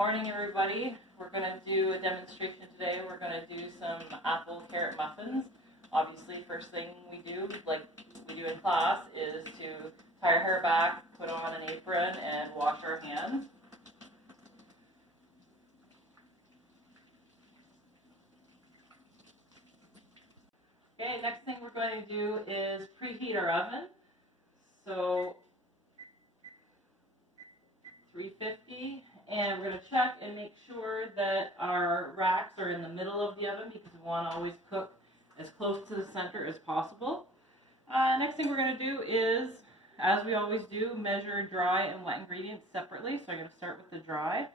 Morning, everybody. We're going to do a demonstration today. We're going to do some apple carrot muffins. Obviously, first thing we do, like we do in class, is to tie our hair back, put on an apron, and wash our hands. Okay, next thing we're going to do is preheat our oven. So 350, and we're going to check and make sure that our racks are in the middle of the oven because we want to always cook as close to the center as possible. Next thing we're going to do is, as we always do, measure dry and wet ingredients separately. So I'm going to start with the dry.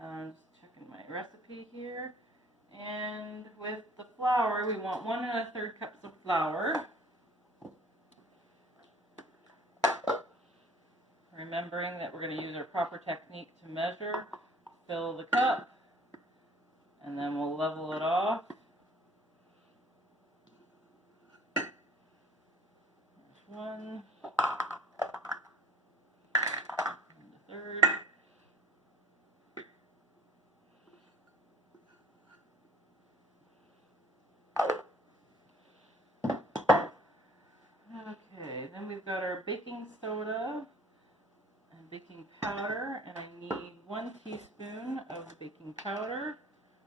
Just checking my recipe here. And with the flour, we want 1 1/3 cups of flour. Remembering that we're going to use our proper technique to measure, fill the cup, and then we'll level it off. There's 1, and 1/3. Okay, then we've got our baking soda and baking powder, and I need 1 teaspoon of baking powder.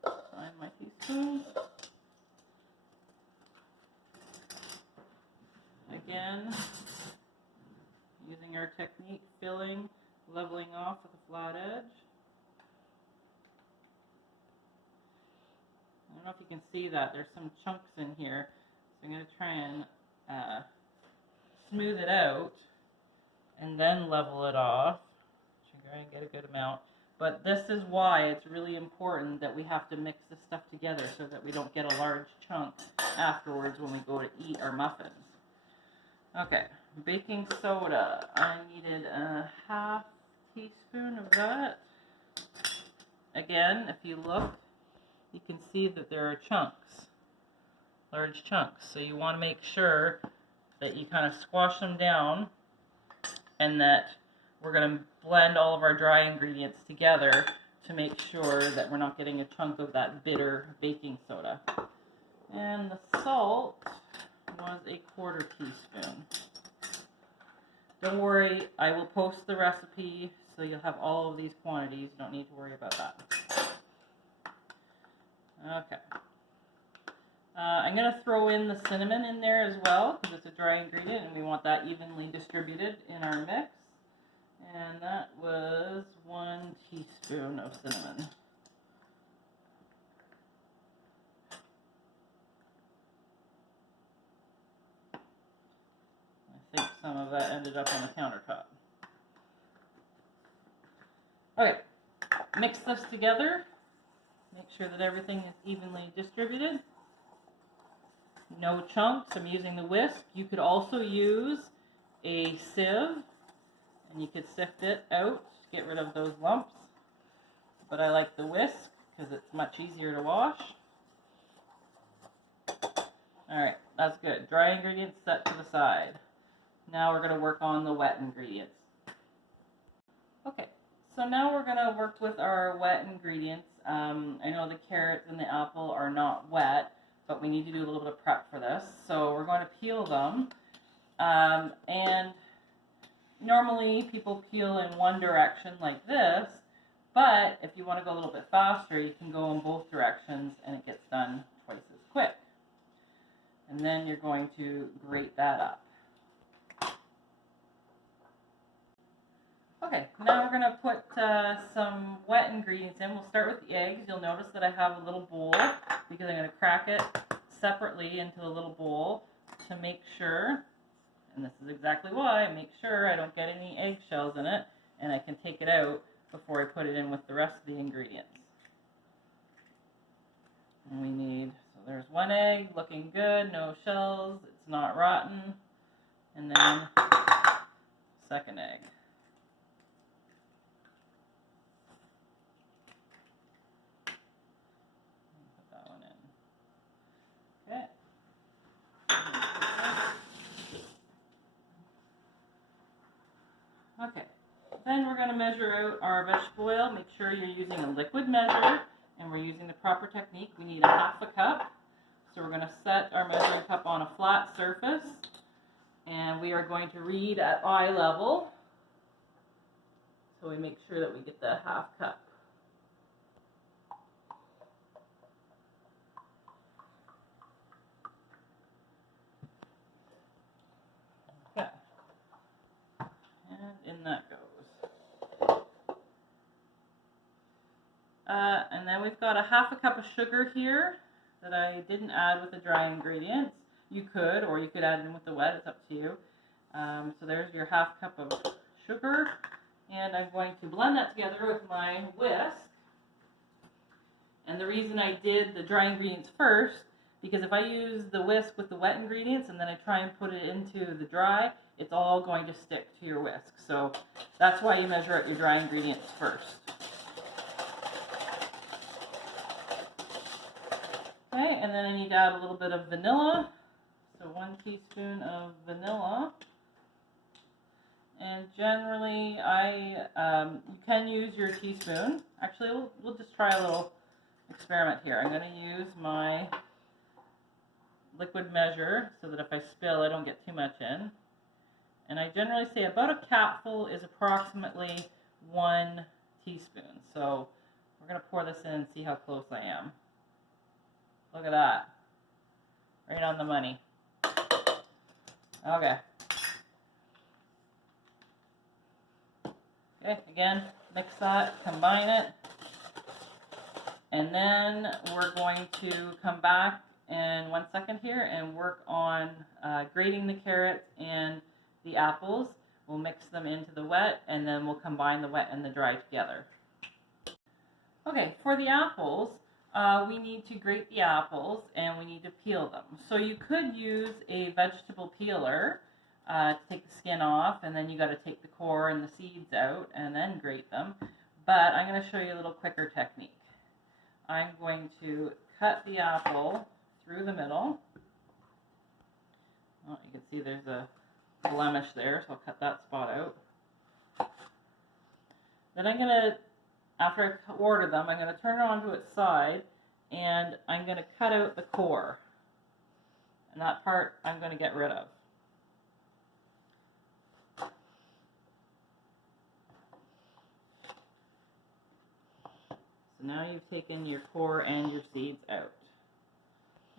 Find my teaspoons. Again, using our technique, filling, leveling off with a flat edge. I don't know if you can see that. There's some chunks in here, so I'm going to try and smooth it out and then level it off. Try and get a good amount. But this is why it's really important that we have to mix this stuff together so that we don't get a large chunk afterwards when we go to eat our muffins. Okay, baking soda. I needed a 1/2 teaspoon of that. Again, if you look, you can see that there are chunks, large chunks. So you want to make sure that you kind of squash them down and that we're going to blend all of our dry ingredients together to make sure that we're not getting a chunk of that bitter baking soda. And the salt was 1/4 teaspoon. Don't worry, I will post the recipe so you'll have all of these quantities. You don't need to worry about that. Okay. I'm going to throw in the cinnamon in there as well because it's a dry ingredient and we want that evenly distributed in our mix. And that was 1 teaspoon of cinnamon. I think some of that ended up on the countertop. Okay, mix this together. Make sure that everything is evenly distributed. No chunks. I'm using the whisk. You could also use a sieve and you could sift it out to get rid of those lumps. But I like the whisk because it's much easier to wash. Alright, that's good. Dry ingredients set to the side. Now we're going to work on the wet ingredients. Okay, so now we're going to work with our wet ingredients. I know the carrots and the apple are not wet, but we need to do a little bit of prep for this. So we're going to peel them. And normally people peel in one direction like this, but if you want to go a little bit faster, you can go in both directions and it gets done twice as quick. And then you're going to grate that up. Okay, now we're going to put some wet ingredients in. We'll start with the eggs. You'll notice that I have a little bowl because I'm going to crack it separately into a little bowl to make sure, and this is exactly why, I make sure I don't get any eggshells in it and I can take it out before I put it in with the rest of the ingredients. And we need, so there's 1 egg, looking good, no shells, it's not rotten, and then 2nd egg. Okay, Then we're going to measure out our vegetable oil. Make sure you're using a liquid measure and we're using the proper technique. We need a half a cup. So we're going to set our measuring cup on a flat surface and we are going to read at eye level. So we make sure that we get the half cup. Okay. And in that goes. And then we've got a half a cup of sugar here that I didn't add with the dry ingredients. You could, or you could add in with the wet, it's up to you. So there's your half cup of sugar. And I'm going to blend that together with my whisk. And the reason I did the dry ingredients first, because if I use the whisk with the wet ingredients and then I try and put it into the dry, it's all going to stick to your whisk. So that's why you measure out your dry ingredients first. Okay, and then I need to add a little bit of vanilla. So 1 teaspoon of vanilla. And generally, you can use your teaspoon. Actually, we'll just try a little experiment here. I'm going to use my liquid measure so that if I spill, I don't get too much in. And I generally say about a capful is approximately 1 teaspoon. So we're going to pour this in and see how close I am. Look at that. Right on the money. Okay. Okay, again, mix that, combine it, and then we're going to come back in 1 second here and work on grating the carrots and the apples. We'll mix them into the wet, and then we'll combine the wet and the dry together. Okay, for the apples, we need to grate the apples and we need to peel them. So you could use a vegetable peeler to take the skin off, and then you got to take the core and the seeds out and then grate them. But I'm going to show you a little quicker technique. I'm going to cut the apple through the middle. Oh, you can see there's a blemish there, so I'll cut that spot out. Then I'm going to, after I quarter them, I'm going to turn it onto its side and I'm going to cut out the core. And that part I'm going to get rid of. So now you've taken your core and your seeds out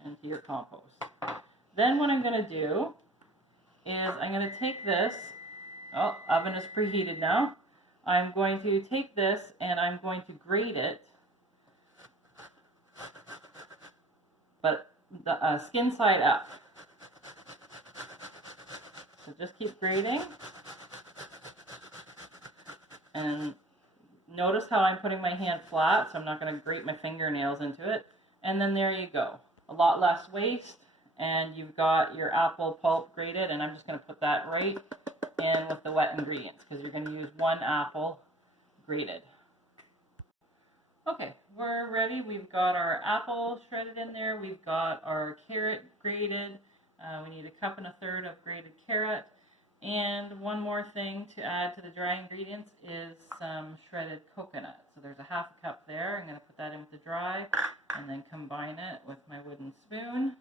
into your compost. Then what I'm going to do is I'm going to take this, oh, oven is preheated now. I'm going to take this and I'm going to grate it, but the skin side up. So just keep grating. And notice how I'm putting my hand flat, so I'm not going to grate my fingernails into it. And then there you go. A lot less waste, and you've got your apple pulp grated, and I'm just going to put that right in with the wet ingredients, because you're going to use 1 apple grated. Okay, we're ready. We've got our apple shredded in there. We've got our carrot grated. We need 1 1/3 cups of grated carrot. And one more thing to add to the dry ingredients is some shredded coconut. So there's a 1/2 cup there. I'm going to put that in with the dry and then combine it with my wooden spoon.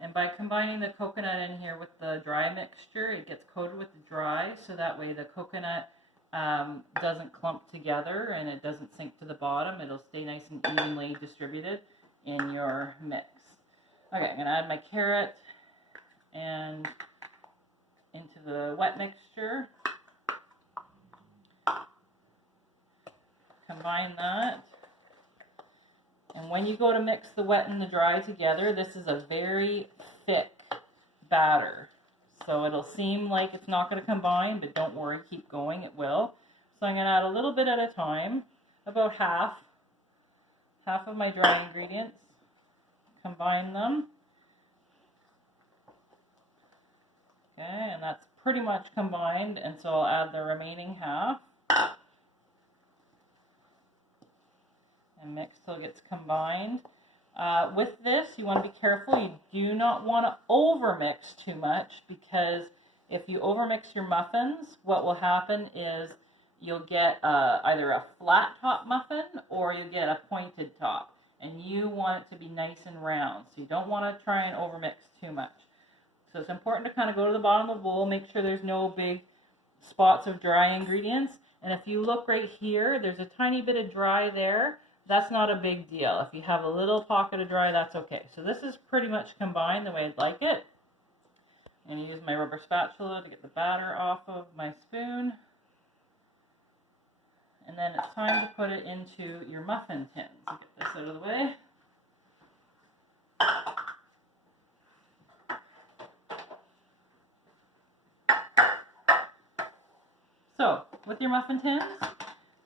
And by combining the coconut in here with the dry mixture, it gets coated with the dry, so that way the coconut doesn't clump together and it doesn't sink to the bottom. It'll stay nice and evenly distributed in your mix. Okay, I'm going to add my carrot and into the wet mixture. Combine that. And when you go to mix the wet and the dry together, this is a very thick batter. So it'll seem like it's not going to combine, but don't worry, keep going, it will. So I'm going to add a little bit at a time, about half of my dry ingredients. Combine them. Okay, and that's pretty much combined, and so I'll add the remaining half. And mix till it gets combined. With this, you want to be careful. You do not want to over mix too much, because If you overmix your muffins, what will happen is you'll get either a flat top muffin or you'll get a pointed top. And you want it to be nice and round, so you don't want to try and overmix too much. So it's important to kind of go to the bottom of the bowl, make sure there's no big spots of dry ingredients. And if you look right here, there's a tiny bit of dry there. That's not a big deal. If you have a little pocket of dry, that's okay. So this is pretty much combined the way I'd like it. I'm going to use my rubber spatula to get the batter off of my spoon. And then it's time to put it into your muffin tins. So get this out of the way. So, with your muffin tins,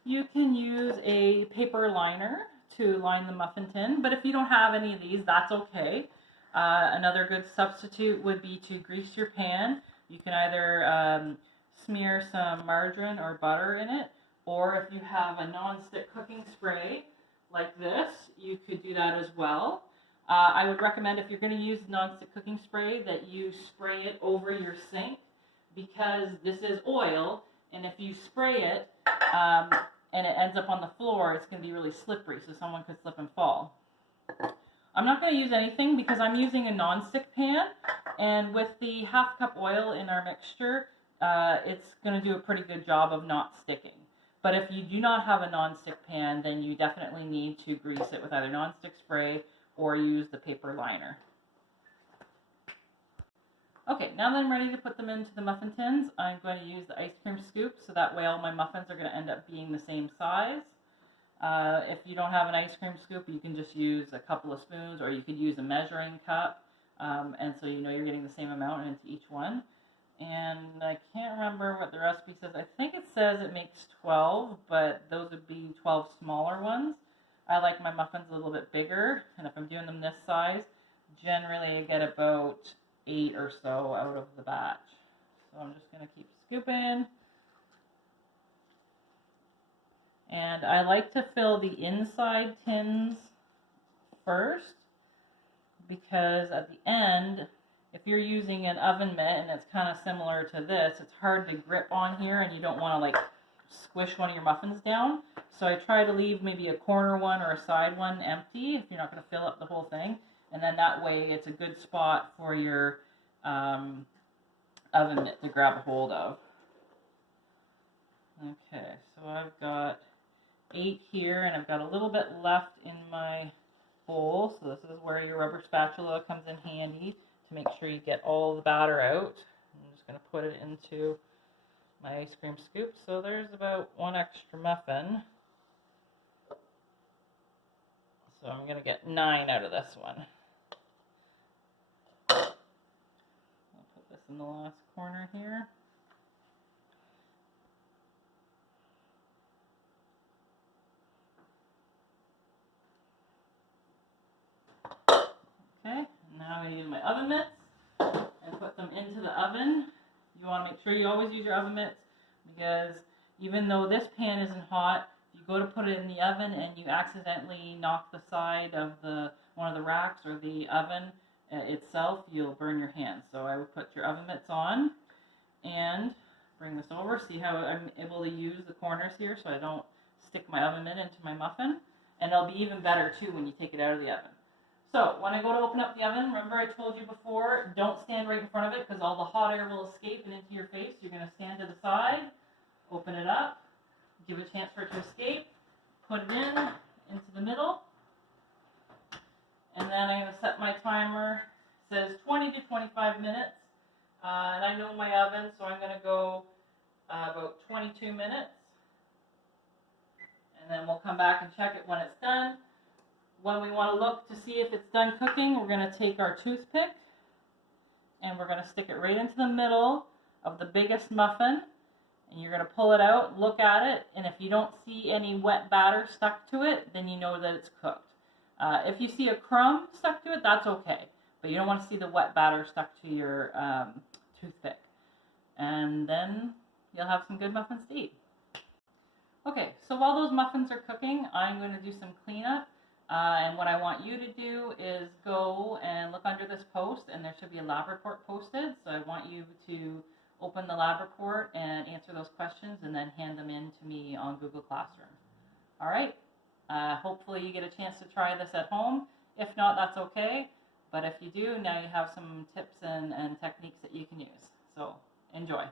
you can use a paper liner to line the muffin tin, but if you don't have any of these, that's okay. Another good substitute would be to grease your pan. You can either smear some margarine or butter in it, or if you have a non-stick cooking spray like this, you could do that as well. I would recommend, if you're going to use non-stick cooking spray, that you spray it over your sink, because this is oil, and if you spray it and it ends up on the floor, it's going to be really slippery, so someone could slip and fall. I'm not going to use anything because I'm using a non-stick pan, and with the half cup oil in our mixture, it's going to do a pretty good job of not sticking. But if you do not have a non-stick pan, then you definitely need to grease it with either non-stick spray or use the paper liner. Okay, now that I'm ready to put them into the muffin tins, I'm going to use the ice cream scoop, so that way all my muffins are going to end up being the same size. If you don't have an ice cream scoop, you can just use a couple of spoons, or you could use a measuring cup, and so you know you're getting the same amount into each one. And I can't remember what the recipe says. I think it says it makes 12, but those would be 12 smaller ones. I like my muffins a little bit bigger, and if I'm doing them this size, generally I get about 8 or so out of the batch. So I'm just going to keep scooping. And I like to fill the inside tins first, because at the end, if you're using an oven mitt and it's kind of similar to this, it's hard to grip on here and you don't want to like squish one of your muffins down. So I try to leave maybe a corner one or a side one empty if you're not going to fill up the whole thing. And then that way it's a good spot for your oven mitt to grab a hold of. Okay, so I've got 8 here, and I've got a little bit left in my bowl. So this is where your rubber spatula comes in handy to make sure you get all the batter out. I'm just going to put it into my ice cream scoop. So there's about 1 extra muffin. So I'm going to get 9 out of this one. I'll put this in the last corner here. Okay, now I'm going to use my oven mitts and put them into the oven. You want to make sure you always use your oven mitts, because even though this pan isn't hot, if you go to put it in the oven and you accidentally knock the side of one of the racks or the oven itself, you'll burn your hands. So I would put your oven mitts on and bring this over. See how I'm able to use the corners here so I don't stick my oven mitt into my muffin? And it'll be even better too when you take it out of the oven. So when I go to open up the oven, remember I told you before, don't stand right in front of it because all the hot air will escape and into your face. You're going to stand to the side, open it up, give it a chance for it to escape, put it into the middle, and then I'm going to set my timer. It says 20 to 25 minutes, and I know my oven, so I'm going to go about 22 minutes, and then we'll come back and check it when it's done. When we want to look to see if it's done cooking, we're going to take our toothpick and we're going to stick it right into the middle of the biggest muffin, and you're going to pull it out, look at it, and if you don't see any wet batter stuck to it, then you know that it's cooked. If you see a crumb stuck to it, that's okay, but you don't want to see the wet batter stuck to your toothpick. And then you'll have some good muffins to eat. Okay, so while those muffins are cooking, I'm going to do some cleanup. And what I want you to do is go and look under this post, and there should be a lab report posted. So I want you to open the lab report and answer those questions and then hand them in to me on Google Classroom. All right, hopefully you get a chance to try this at home. If not, that's okay. But if you do, now you have some tips and techniques that you can use. So enjoy.